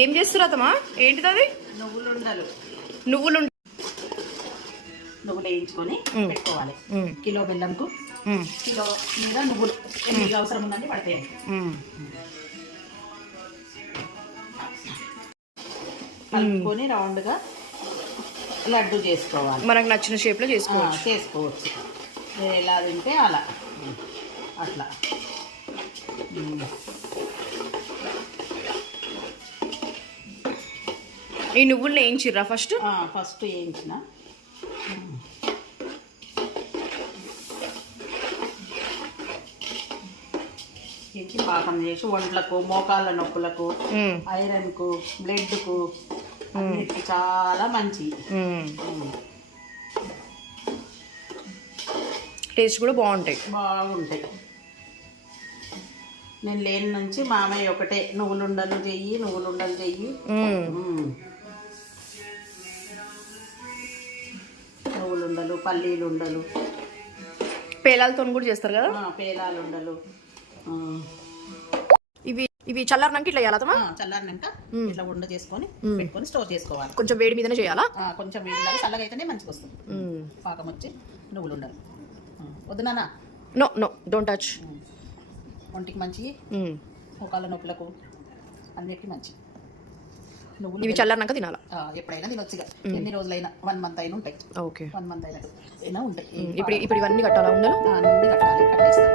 ఏం చేస్తున్నారు అత్తమ్మా? ఏంటిది అది? నువ్వులుండలు. నువ్వులు వేయించుకొని పెట్టుకోవాలి. కిలో బెల్లంకు కిలో మీద నువ్వులు ఎన్ని అవసరం ఉందండి పడతాయి. కలుపుకొని రౌండ్గా లడ్డు చేసుకోవాలి. మనకు నచ్చిన షేప్లో చేసుకోవచ్చు. ఎలా తింటే అలా అట్లా. ఈ నువ్వులు వేయించిర్రా? ఫస్ట్ వేయించిన పాకం చేసి ఒంట్లకు, మోకాళ్ళ నొప్పులకు, ఐరన్కు, బ్లడ్కు అన్నిటికి చాలా మంచి. టేస్ట్ కూడా బాగుంటాయి. నేను లేని నుంచి మామయ్య ఒకటే నువ్వులుండలు చెయ్యి. నువ్వులుండలు, పల్లీలుండలు, పేలాలతో కూడా చేస్తారు కదా. పేలాలుండలు. ఇవి చల్లారినాక ఇట్లా చేయాలా? చల్లారినాక ఇట్లా ఉండ చేసుకొని పెట్టుకొని స్టోర్ చేసుకోవాలి. కొంచెం వేడి మీదనే చేయాలా? కొంచెం వేడి చల్లగా అయితేనే మంచిగా వస్తుంది. పాకం వచ్చి నువ్వులుండలు. వద్దు నాన్న. No don't touch. ఒంటికి మంచి, మోకాళ్ళ నొప్పులకు అన్నిటికీ మంచి. ఇవి చల్లారినాక తినాలా? ఎప్పుడైనా తినొచ్చుగా. ఎన్ని రోజులైనా 1 month అయినా ఉంటాయి. ఓకే, 1 month అయినా ఉంటాయి. ఇప్పుడు ఇవన్నీ కట్టాలా? ఉండలు అన్నీ కట్టాలి. కట్టేస్తాను.